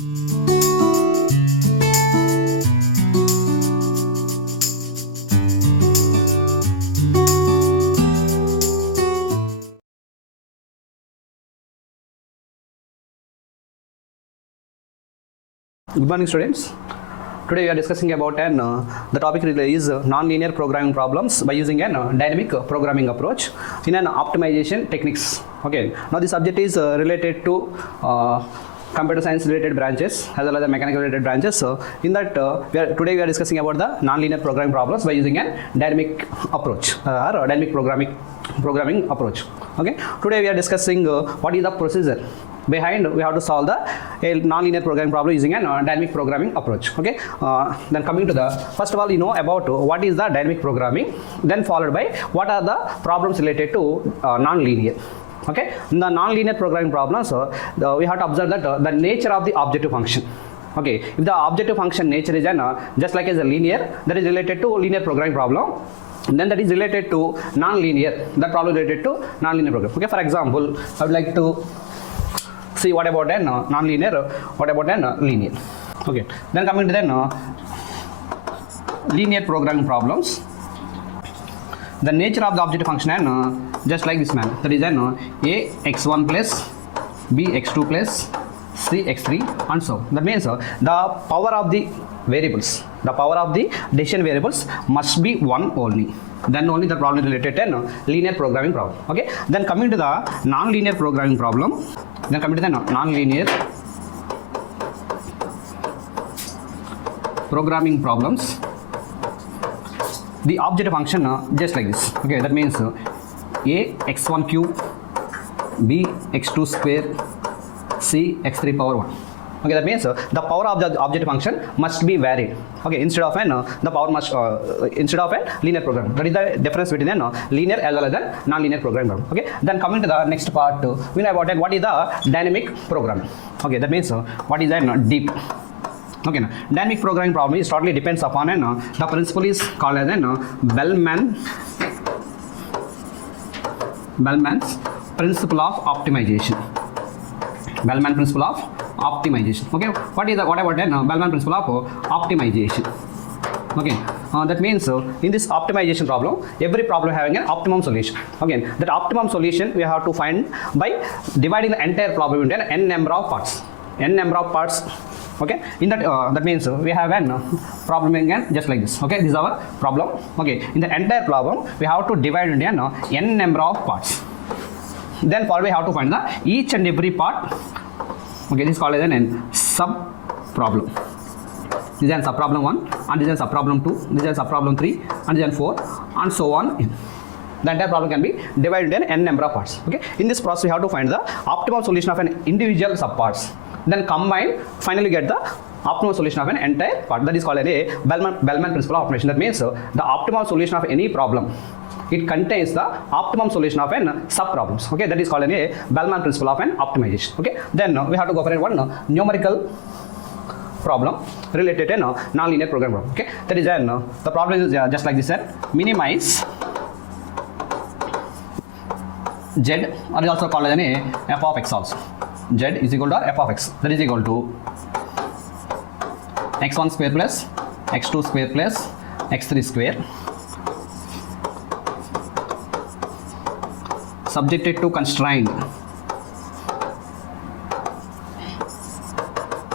Good morning, students. Today we are discussing about the topic is non-linear programming problems by using an dynamic programming approach in an optimization techniques. Okay. Now the subject is related to computer science related branches as well as the mechanical related branches. So in that today we are discussing about the non-linear programming problems by using a dynamic approach or dynamic programming approach. Okay. Today we are discussing what is the procedure behind we have to solve the non-linear programming problem using a dynamic programming approach. Okay. Then coming to the first of all, you know about what is the dynamic programming, then followed by what are the problems related to non-linear. Okay. In the non-linear programming problems, we have to observe that the nature of the objective function. Okay. If the objective function nature is just like as a linear, that is related to linear programming problem. Then that is related to non-linear, that problem related to non-linear program. Okay. For example, I would like to see what about an non-linear, what about an linear. Okay. Then coming to then linear programming problems. The nature of the objective function just like this man, that is an a x1 plus b x2 plus c x3 and so. That means the power of the variables, the power of the decision variables must be 1 only. Then only the problem is related to linear programming problem. Okay. Then coming to the non-linear programming problem. Then coming to the non-linear programming problems. The objective function just like this. Okay. That means a x1 cube, b x2 square, c x3 power 1. Okay, that means the power of the objective function must be varied. Okay, instead of an the power must instead of a linear program. That is the difference between linear as well as a non-linear programming. Okay, then coming to the next part, we know about what is the dynamic programming. Okay, that means what is a deep. Okay, dynamic programming problem is totally depends upon the principle is called as Bellman's principle of optimization. Bellman principle of optimization. Okay, what about Bellman principle of optimization? Okay, that means in this optimization problem, every problem having an optimum solution. Again, that optimum solution we have to find by dividing the entire problem into n number of parts. N number of parts. Okay, in that that means we have an problem again just like this. Okay, this is our problem. Okay, in the entire problem we have to divide into n number of parts. Then finally we have to find the each and every part. Okay, this is called as an sub problem. This is a sub problem 1, and this is a sub problem 2, this is a sub problem 3, and this is 4, and so on. The entire problem can be divided into n number of parts. Okay, in this process we have to find the optimal solution of an individual subparts. Then combine, finally get the optimal solution of an entire part. That is called a Bellman principle of optimization. That means the optimal solution of any problem, it contains the optimum solution of an sub problems. Okay, that is called a Bellman principle of an optimization. Okay, then we have to go for one numerical problem related to non-linear program problem. Okay, that is the problem is just like this. Minimize z, or is also called as an f of x also. Z is equal to f of x, that is equal to x1 square plus x2 square plus x3 square subjected to constraint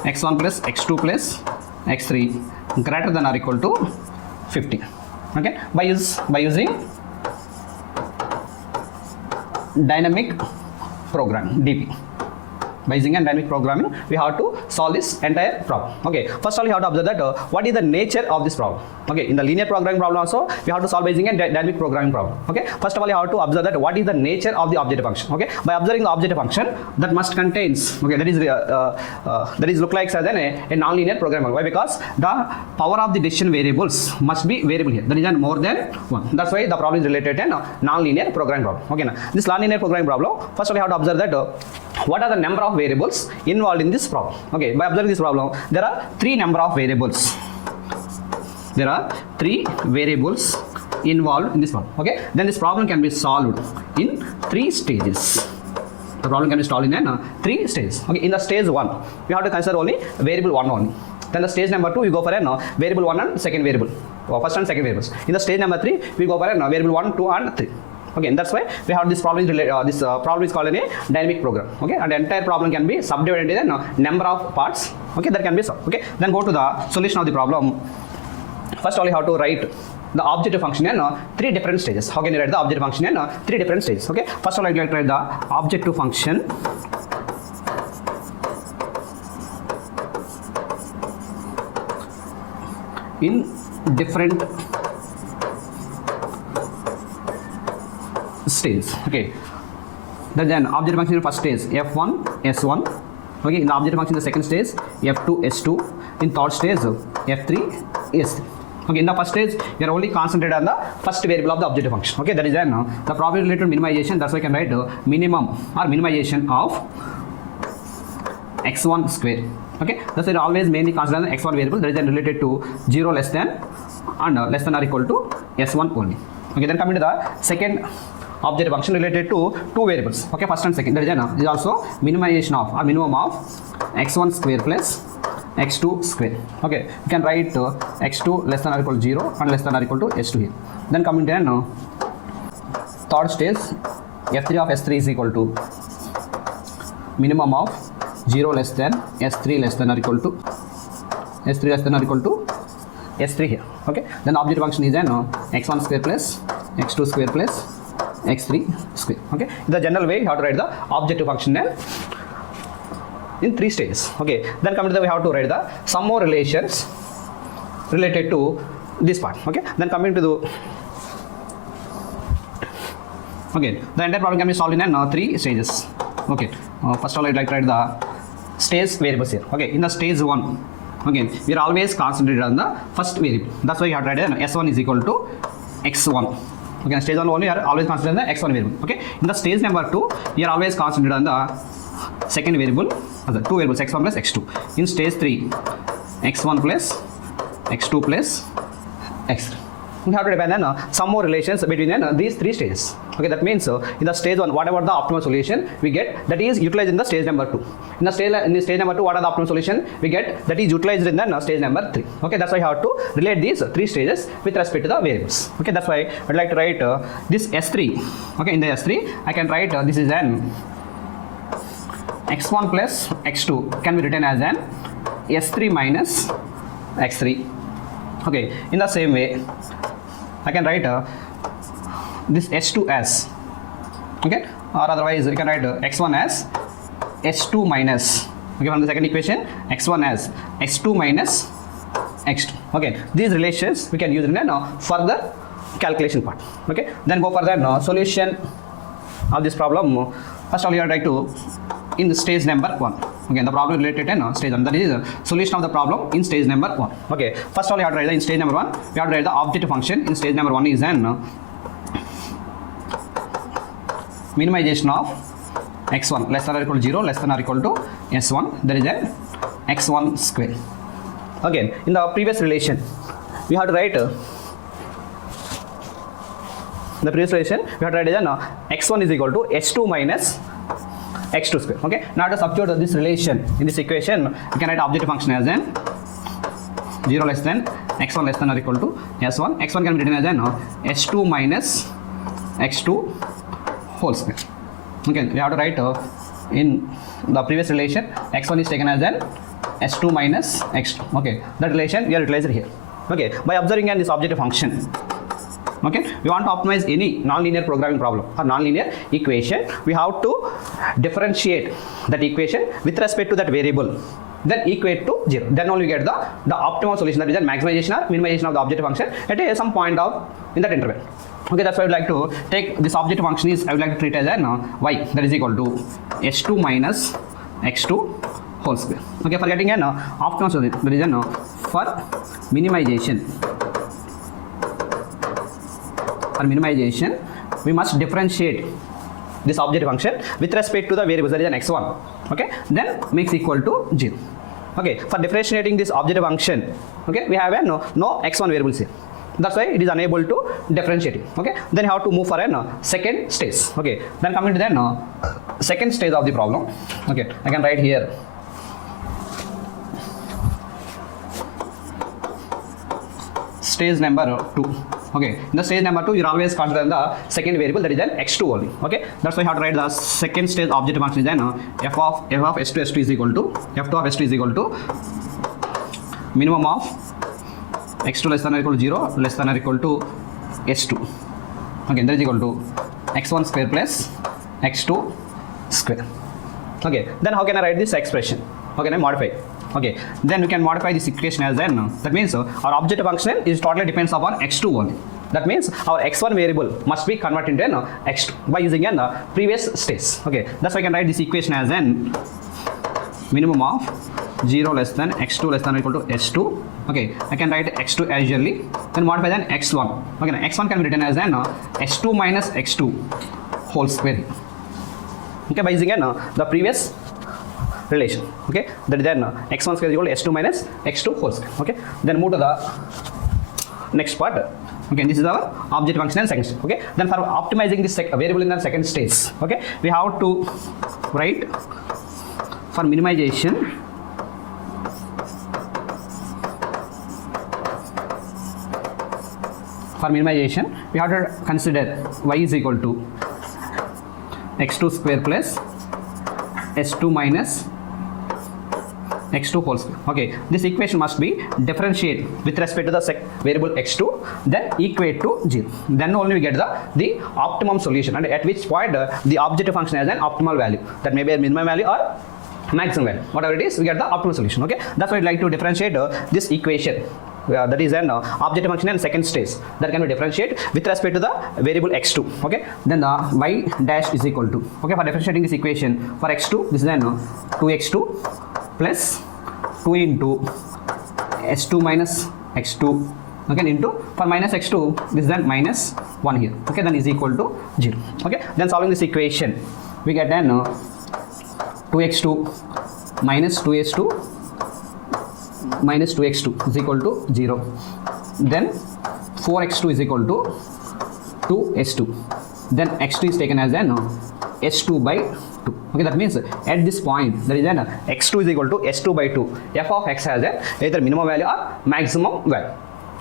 x1 plus x2 plus x3 greater than or equal to 50. Okay, by using dynamic program DP. By using a dynamic programming, we have to solve this entire problem. Okay, first of all, you have to observe that what is the nature of this problem. Okay, in the linear programming problem also, we have to solve by using a dynamic programming problem. Okay, first of all, you have to observe that what is the nature of the objective function. Okay, by observing the objective function, that must contains. Okay, that is look like as a non-linear programming. Why? Because the power of the decision variables must be variable here. That is more than 1. That's why the problem is related to non-linear programming problem. Okay, now this non-linear programming problem, first of all, you have to observe that what are the number of variables involved in this problem. Okay, by observing this problem, there are 3 number of variables. There are 3 variables involved in this problem. Okay, then this problem can be solved in 3 stages. The problem can be solved in 3 stages. Okay, in the stage 1 we have to consider only variable 1 only. Then the stage number 2 we go for a variable 1 and second variable, first and second variables. In the stage number 3 we go for a variable 1, 2 and 3. Okay, and that's why we have this problem. This problem is called a dynamic program. Okay, and the entire problem can be subdivided into the number of parts. Okay, that can be solved. Okay, then go to the solution of the problem. First all you have to write the objective function in 3 different stages. How can you write the objective function in 3 different stages? Okay, first of all I like to write the objective function in different stages. Okay, then objective function in first stage f1 s1. Okay, in the objective function in the second stage f2 s2. In third stage f3 s3. Okay, in the first stage we are only concentrated on the first variable of the objective function. Okay, that is the problem related minimization. That's why I can write minimum or minimization of x1 square. Okay, that's why always mainly consider the x1 variable that is then related to 0 less than and less than or equal to s1 only. Okay, then coming to the second objective function related to 2 variables. Okay, first and second, that is also minimization of or minimum of x1 square plus x2 square. Okay, you can write x2 less than or equal to 0 and less than or equal to s2 here. Then coming to third stage f3 of s3 is equal to minimum of 0 less than s3 less than or equal to s3 less than or equal to s3 here. Okay, then the objective function is x1 square plus x2 square plus x3 square. Okay, in the general way you have to write the objective function in 3 stages. Okay, then coming to the we have to write the some more relations related to this part. Okay, then coming to the the entire problem can be solved in 3 stages. Okay, first of all I'd like to write the stage variables here. Okay, in the stage 1, again we are always concentrated on the first variable. That's why you have to write s1 is equal to x1. Okay, stage 1 only you are always concentrated on the x1 variable. Okay, in the stage number 2 you are always concentrated on the second variable, the 2 variables x1 plus x2. In stage 3 x1 plus x2 plus x3. We have to depend on some more relations between these 3 stages. Okay, that means in the stage 1 whatever the optimal solution we get, that is utilized in the stage number 2. In the stage number 2 what are the optimal solution we get, that is utilized in the stage number 3. Okay, that's why you have to relate these 3 stages with respect to the variables. Okay, that's why I'd like to write this s3. Okay, in the s3 I can write this is an x1 plus x2 can be written as an s3 minus x3. Okay, in the same way I can write this h2 as, okay, or otherwise we can write x1 as h2 minus, okay, from the second equation x1 as x2 minus x2. Okay, these relations we can use in further calculation part. Okay, then go for the solution of this problem. First of all you are trying to in the stage number 1. Okay, the problem related to stage 1, that is solution of the problem in stage number 1. Okay, first of all you have to write in stage number 1 you have to write the objective function in stage number 1 is an minimization of x1 less than or equal to 0 less than or equal to s1, there is an x1 square. Again, in the previous relation we have to write the previous relation we have to write is x1 is equal to h2 minus x2 square. Okay, now to substitute this relation in this equation you can write objective function as an 0 less than x1 less than or equal to s1. x1 can be written as an h2 minus x2 whole square. Okay, we have to write in the previous relation x1 is taken as an h2 minus x2. Okay, that relation we are utilized here. Okay, by observing this objective function, okay, we want to optimize any non-linear programming problem or non-linear equation, we have to differentiate that equation with respect to that variable, then equate to 0. Then only you get the optimal solution, that is a maximization or minimization of the objective function at some point of in that interval. Okay, that's why I would like to take this objective function is I would like to treat as an y that is equal to h2 minus x2 whole square. Okay, for getting an optimal solution, that is an for minimization we must differentiate this objective function with respect to the variables, that is an x1. Okay, then makes equal to 0. Okay, for differentiating this objective function, okay, we have a no x1 variables here. That's why it is unable to differentiate it. Okay, then you have to move for a second stage. Okay, then coming to the second stage of the problem. Okay, I can write here stage number 2. Okay, in the stage number 2 you always consider the second variable, that is an x2 only. Okay, that's why you have to write the second stage objective function is then f of s2 is equal to f2 of s2 is equal to minimum of x2 less than or equal to 0 less than or equal to s2. Okay, that is equal to x1 square plus x2 square. Okay, then how can I write this expression? How can I modify? Okay, then we can modify this equation as n. That means our objective function is totally depends upon x2 only. That means our x1 variable must be converted into x2 by using an previous stage. Okay, that's why I can write this equation as n minimum of 0 less than x2 less than or equal to s2. Okay, I can write x2 as usually, then modify then x1. Okay, now x1 can be written as n s2 minus x2 whole square. Okay, by using the previous relation. Okay, that is then x1 square is equal to s2 minus x2 whole square. Okay, then move to the next part. Okay, this is our objective function in second stage. Okay, then for optimizing this variable in the second stage, okay, we have to write for minimization we have to consider y is equal to x2 square plus s2 minus x2 whole square. Okay, this equation must be differentiate with respect to the variable x2, then equate to 0. Then only we get the optimum solution, and at which point the objective function has an optimal value, that may be a minimum value or maximum value. Whatever it is, we get the optimal solution. Okay, that's why I'd like to differentiate this equation. That is an objective function in second stage that can be differentiate with respect to the variable x2. Okay, then the y dash is equal to, okay, for differentiating this equation for x2, this is then 2x2 plus 2 into s2 minus x2, okay, into for minus x2 this is then minus 1 here. Okay, then is equal to 0. Okay, then solving this equation we get then 2x2 minus 2s2 minus 2x2 is equal to 0. Then 4x2 is equal to 2s2. Then x2 is taken as an s2 by 2. Okay, that means at this point there is an x2 is equal to s2 by 2. F of x has either minimum value or maximum value.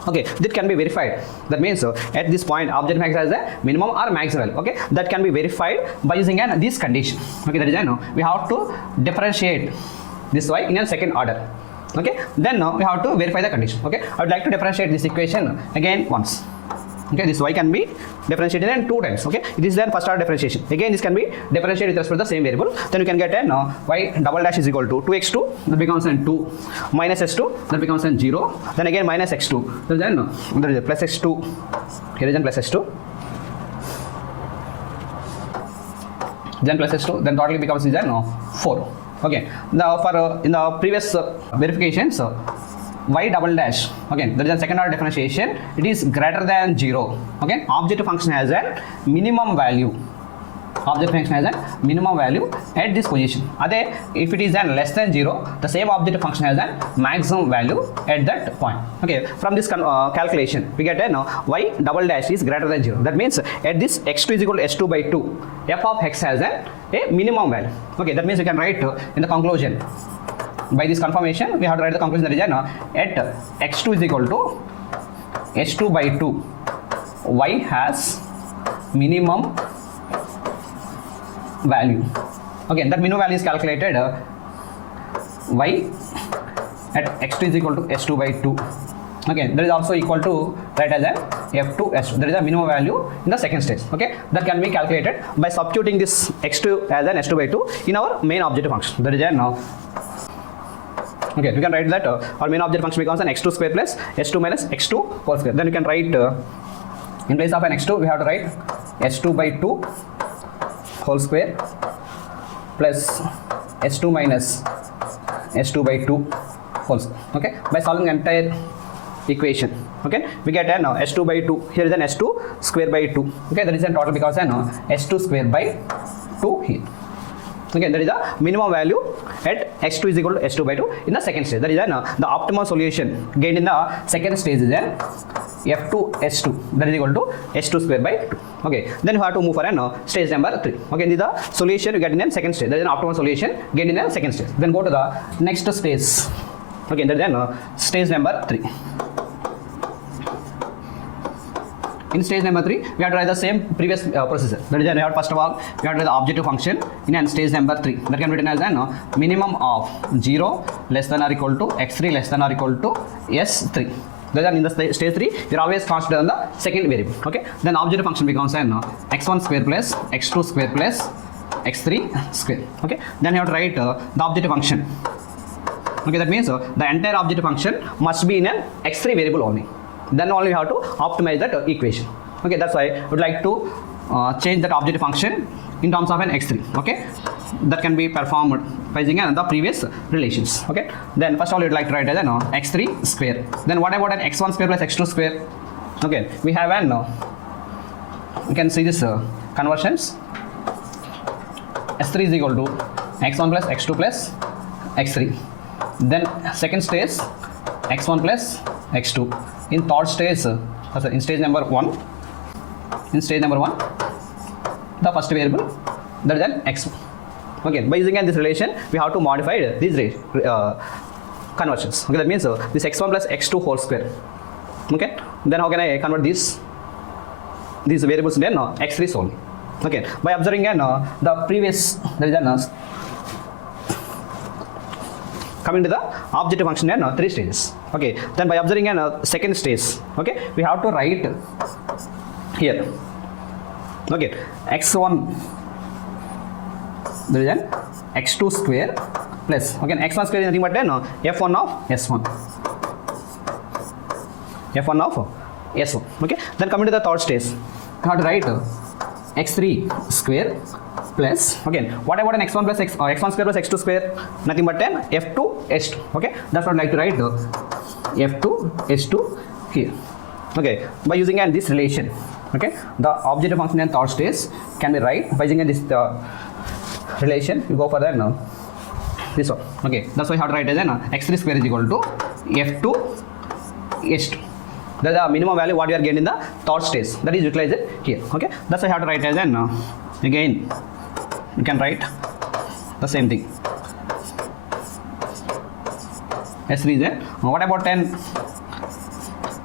Okay, that can be verified. That means at this point object x has a minimum or maximum value. Okay, that can be verified by using this condition. Okay, that is we have to differentiate this y in a second order. Okay, then now we have to verify the condition. Okay, I would like to differentiate this equation again once. Okay, this y can be differentiated in 2 times. Okay, this is then first order differentiation. Again, this can be differentiated with respect to the same variable. Then you can get n y double dash is equal to 2x2, that becomes n 2, minus s2, that becomes n 0, then again minus x2, then there is a plus x2, here is n plus s2, then plus s2, then totally becomes is n 4. Okay, now for in the previous verifications, y double dash, again there is a second order differentiation, it is greater than 0. Okay, objective function has a minimum value. Object function has a minimum value at this position. If it is then less than 0, the same objective function has a maximum value at that point. Okay, from this calculation we get y double dash is greater than 0. That means at this x2 is equal to s2 by 2, f of x has a minimum value. Okay, that means you can write in the conclusion, by this confirmation we have to write the conclusion, that is at x2 is equal to s2 by 2, y has minimum value. Okay, that minimum value is calculated y at x2 is equal to s2 by 2. Okay, that is also equal to write as an f2 s2. That is a minimum value in the second stage. Okay, that can be calculated by substituting this x2 as an s2 by 2 in our main objective function. That is now. Okay, we can write that our main object function becomes an x2 square plus s2 minus x2 whole square. Then we can write in place of an x2 we have to write s2 by 2 whole square plus s2 minus s2 by 2 whole square. Okay, by solving the entire equation, okay, we get an s2 by 2, here is an s2 square by 2. Okay, that is a total because an s2 square by 2 here. Okay, that is the minimum value at x2 is equal to s2 by 2 in the second stage. That is the optimal solution gained in the second stage is then f2 s2, that is equal to s2 square by 2. Okay, then you have to move for stage number 3. Okay, this is the solution you get in the second stage. That is an optimal solution gained in the second stage. Then go to the next stage. Okay, that is stage number 3. In stage number 3, we have to write the same previous procedure. That is, first of all, we have to write the objective function in stage number 3. That can be written as minimum of 0 less than or equal to x3 less than or equal to s3. That is in the stage 3, you are always considered the second variable. Okay, then objective function becomes x1 square plus x2 square plus x3 square. Okay, then you have to write the objective function. Okay, that means the entire objective function must be in an x3 variable only. Then only you have to optimize that equation. Okay, that's why I would like to change that objective function in terms of an x3. Okay, that can be performed by using the previous relations. Okay, then first of all you would like to write as x3 square. Then what about an x1 square plus x2 square? Okay, we have an you can see this conversions. S3 is equal to x1 plus x2 plus x3. Then second stage x1 plus x2. In third stage, in stage number 1, the first variable, that is an x1. Okay, by using this relation, we have to modify these conversions. Okay, that means this x1 plus x2 whole square. Okay, then how can I convert these variables then x3 only? Okay, by observing the previous, that is coming to the objective function in 3 stages. Okay, then by observing second stage, okay, we have to write here. Okay, x1, there is an x2 square plus, okay, x1 square is nothing but f1 of s1. f1 of s1. Okay, then coming to the third stage, we have to write x3 square plus, again, what about an x1 plus x1 square plus x2 square? Nothing but f2 s2. Okay, that's what I like to write f2 s2 here. Okay, by using this relation, okay, the objective function in third stage can be write by using this relation. You go further now. This one. Okay, that's why you have to write as x3 square is equal to f2 s2. That's the minimum value what you are getting in the third stage. That is utilized here. Okay, that's why you have to write as again. You can write the same thing. S3 is n. What about the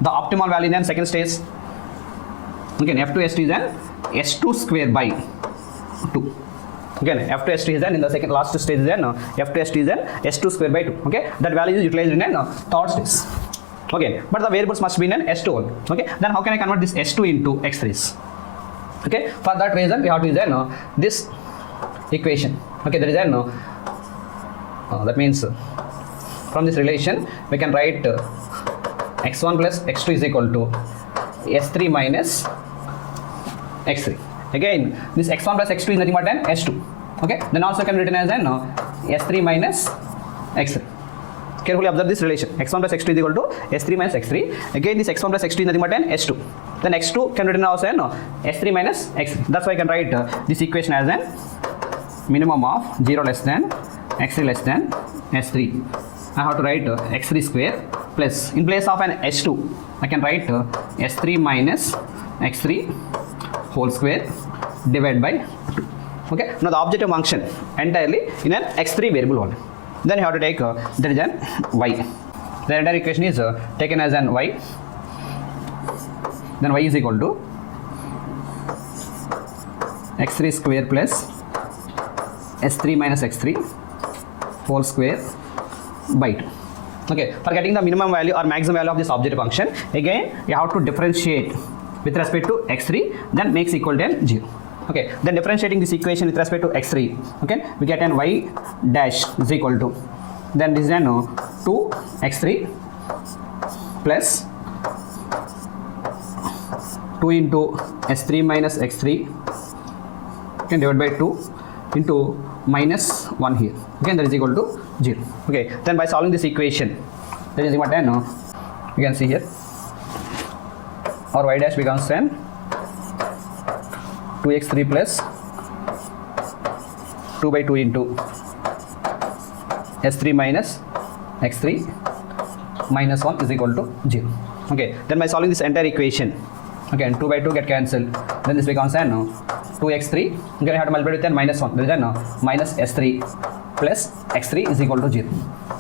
optimal value in second stage? Again, f2 s2 is n s2 square by 2. Again, f2 s2 is n in the second last stage is n f2 s2 is n s2 square by 2. Okay, that value is utilized in third stage. Okay, but the variables must be in s2 only. Okay, then how can I convert this s2 into x3s? Okay, for that reason we have to use this equation. Okay, there is that means from this relation we can write x1 plus x2 is equal to s3 minus x3. Again, this x1 plus x2 is nothing but s2. Okay, then also can be written as s3 minus x3. Carefully observe this relation. x1 plus x2 is equal to s3 minus x3. Again, this x1 plus x2 is nothing but s2. Then x2 can be written as s3 minus x3. That's why I can write this equation as minimum of 0 less than x3 less than s3. I have to write x3 square plus, in place of an s2, I can write s3 minus x3 whole square divided by 2. Okay, now the objective function entirely in an x3 variable only. Then you have to take there is an y. The entire equation is taken as an y. Then y is equal to x3 square plus s3 minus x3 whole square by 2. Okay, for getting the minimum value or maximum value of this objective function, again you have to differentiate with respect to x3, then makes equal to 0. Okay, then differentiating this equation with respect to x3, okay, we get an y dash is equal to, then this is 2 x3 plus 2 into s3 minus x3 can divide by 2 into minus 1 here. Okay, that is equal to 0. Okay, then by solving this equation, that is what you can see here, our y dash becomes 2x3 plus 2 by 2 into s3 minus x3 minus 1 is equal to 0. Okay, then by solving this entire equation, okay, and 2 by 2 get cancelled, then this becomes an 2x3, okay, I have to multiply with 10 minus 1, there is an minus s3 plus x3 is equal to 0.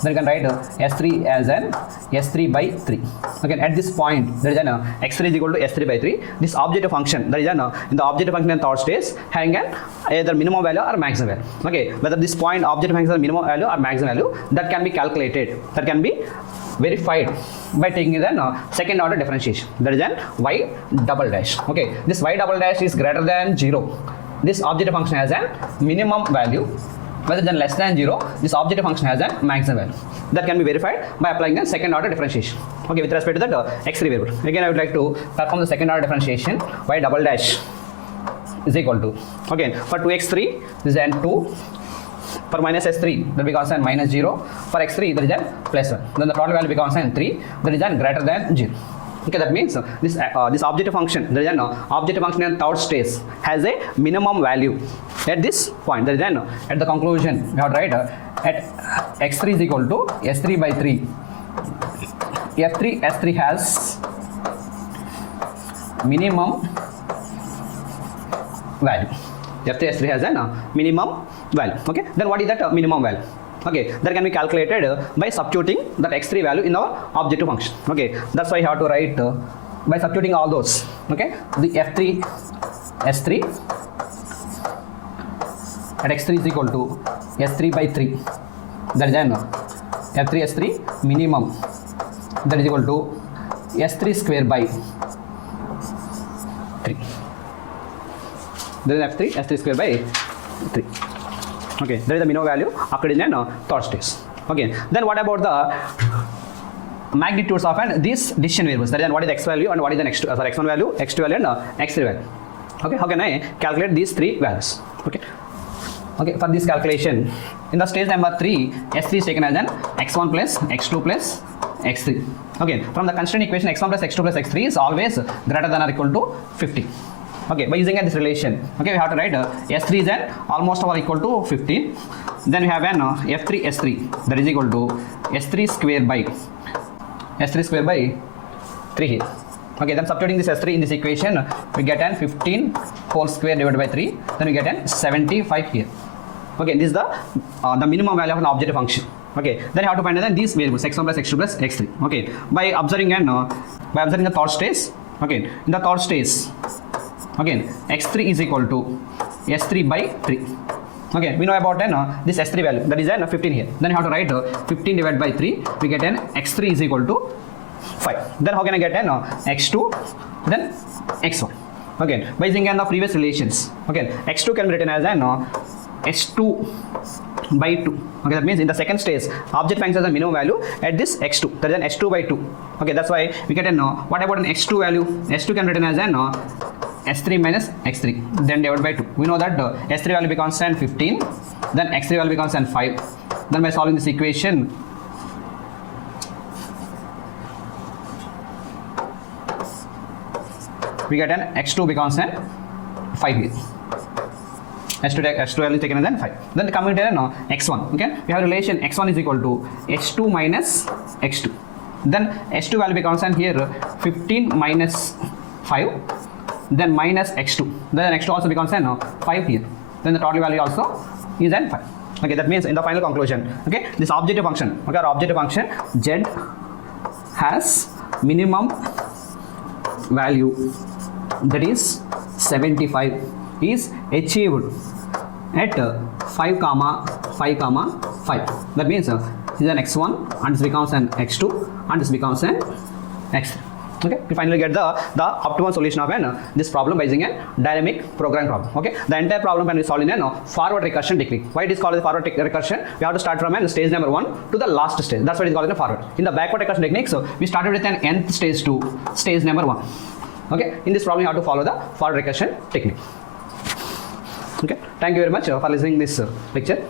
Then you can write s3 as an s3 by 3. Okay, at this point there is an x3 is equal to s3 by 3. This objective function, there is an in the objective function and third stage having an either minimum value or maximum value. Okay, whether this point objective function is minimum value or maximum value, that can be calculated, that can be verified by taking the second order differentiation, that is an y double dash. Okay, this y double dash is greater than 0. This objective function has a minimum value, rather than less than 0, this objective function has a maximum value. That can be verified by applying the second order differentiation. Okay, with respect to that x3 variable. Again, I would like to perform the second order differentiation. Y double dash is equal to, okay, for 2x3 this is n 2, for minus s3 that becomes n minus 0, for x3 that is n plus 1. Then the total value becomes n 3, that is n greater than 0. Okay, that means this objective function, there is an objective function in third stage has a minimum value at this point. There is an at the conclusion we have to write at x3 is equal to s3 by 3. S3 has minimum value. S3 has a minimum value. Okay, then what is that minimum value? Okay, that can be calculated by substituting that x3 value in our objective function. Okay, that's why you have to write by substituting all those. Okay, the f3 s3 at x3 is equal to s3 by 3. That is an f3 s3 minimum, that is equal to s3 square by 3. Then f3 s3 square by 3. Okay, there is a minimum value occurred in a third stage. Okay, then what about the magnitudes of these decision variables? That is, what is the x value and what is the next x1 value, x2 value, and x3 value. Okay, how can I calculate these three values? Okay, okay, for this calculation, in the stage number 3, s3 is taken as an x1 plus x2 plus x3. Okay, from the constraint equation, x1 plus x2 plus x3 is always greater than or equal to 50. Okay, by using this relation, okay, we have to write s3 is an almost or equal to 15. Then we have an f3 s3 that is equal to s3 square by 3 here. Okay, then substituting this s3 in this equation, we get an 15 whole square divided by 3. Then we get an 75 here. Okay, this is the minimum value of an objective function. Okay, then you have to find then these variables x1 plus x2 plus x3. Okay, by observing the third stage. Okay, in the third stage, again x3 is equal to s3 by 3. Okay, we know about this s3 value, that is 15 here. Then you have to write 15 divided by 3, we get an x3 is equal to 5. Then how can I get an x2, then x1? Okay, by using the previous relations, okay, x2 can be written as an s2 by 2. Okay, that means in the second stage, object function has a minimum value at this x2, that is an s2 by 2. Okay, that's why we get an what about an x2 value? S2 can be written as an s3 minus x3, then divided by 2. We know that s3 value becomes 15, then x3 value becomes 5. Then by solving this equation, we get an x2 becomes 5 here. S2 value taken as 5. Then coming to x1. Okay, we have relation x1 is equal to h2 minus x2. Then h2 value becomes here 15 minus 5. Then minus x2. Then x2 also becomes 5 here. Then the total value also is 5. Okay, that means in the final conclusion, okay, this objective function, okay, our objective function z has minimum value, that is 75, is achieved at 5 comma 5 comma 5. That means this is an x1 and this becomes an x2 and this becomes an x3. Okay, we finally get the optimal solution of this problem by using a dynamic programming problem. Okay, the entire problem can be solved in a forward recursion technique. Why it is called as forward recursion? We have to start from stage number 1 to the last stage. That's why it is called in a forward. In the backward recursion technique, so we started with an nth stage to stage number 1. Okay, in this problem you have to follow the forward recursion technique. Okay, thank you very much for listening this lecture.